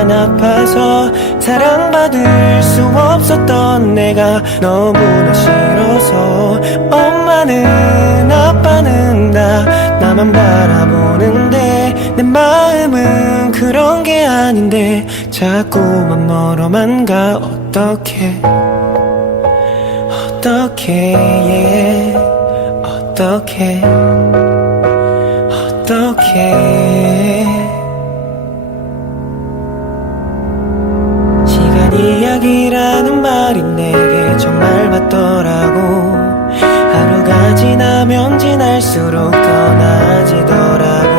난 아파서 사랑받을 수 없었던 내가 너무나 싫어서 엄마는 아빠는 다 나만 바라보는데 내 마음은 그런 게 아닌데 자꾸만 멀어만 가 어떡해 어떡해 yeah. 어떡해 어떡해 이야기라는 말이 내게 정말 맞더라고. 하루가 지나면 지날수록 더 나아지더라고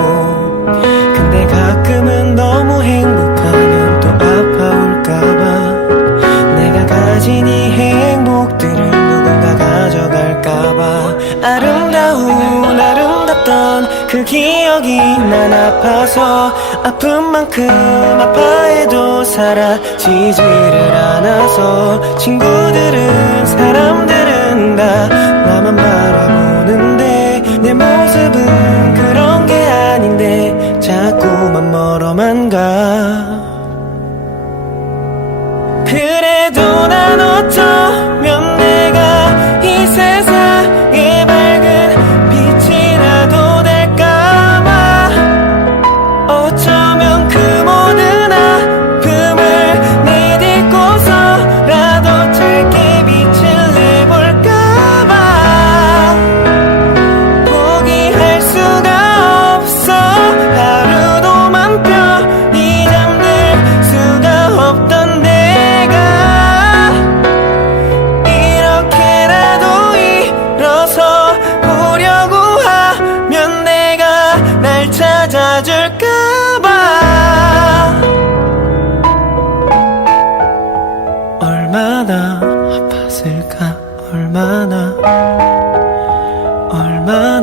그 기억이 난 아파서 아픈 만큼 아파해도 사라지지를 않아서 친구들은 사람들은 다 나만 바라보는데 내 모습은 그런 내가 얼마나 얼마나